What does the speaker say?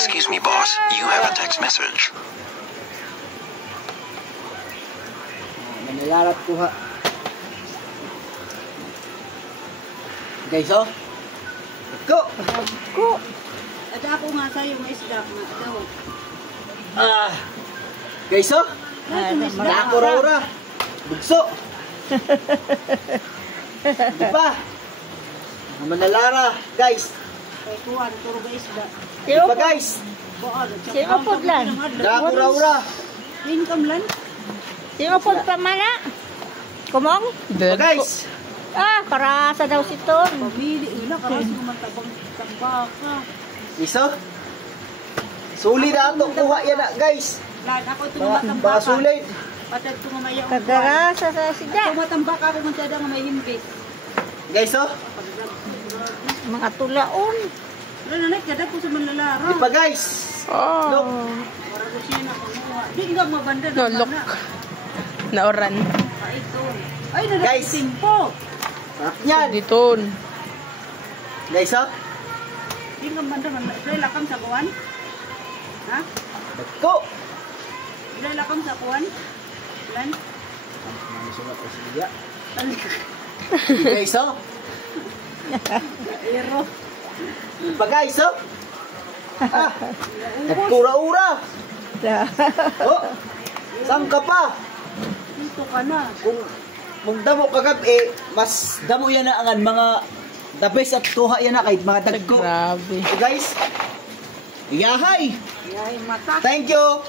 Excuse me, boss. You have a text message. Manilarat kuha. Guys, oh. Go! At ako nga sa'yo, may isda. Guys, oh. Ako ra. Bugso. Di ba? Manalara, guys. Kay kuwan, turo ga isda. Di ba, guys? Sino po lan? Ako ra. Income lan? Sino po pa mana? Kumong? Di ba, guys? Karasa daw si Ton. Pamili, ila, karasi naman tagbaka. Iso? Sulit na ito. Kuha yan na, guys. Lan, ako ito Baka matambaka. sulit. Patag ito nga may yung Kagarasa sa sida. Ito matambaka ako masyada nga may himbis. Guys, oh. Mga tulaon. Wala na, kada po sa manlalara. Di ba, guys? Look. Para ko siya na kumuha. Di nga mabanda na. Look. Naoran. Ito. Ay, Guys. nanakiting po. Sarap yan. Dito. Guys, oh. Di nga banda man. Ilay lakam sa kuwan? Ha? Go. Ilay lakam sa kuwan? Lan? Guys, oh. Ero. Di ba, guys, oh. Nagkura-ura. Oh. Saan ka pa? Dito ka na. Kung damo kagab, mas damo yan na ang mga the best at kuha yan na kahit mga dagko. Grabe. So guys, yahay! Yay, mata. Thank you!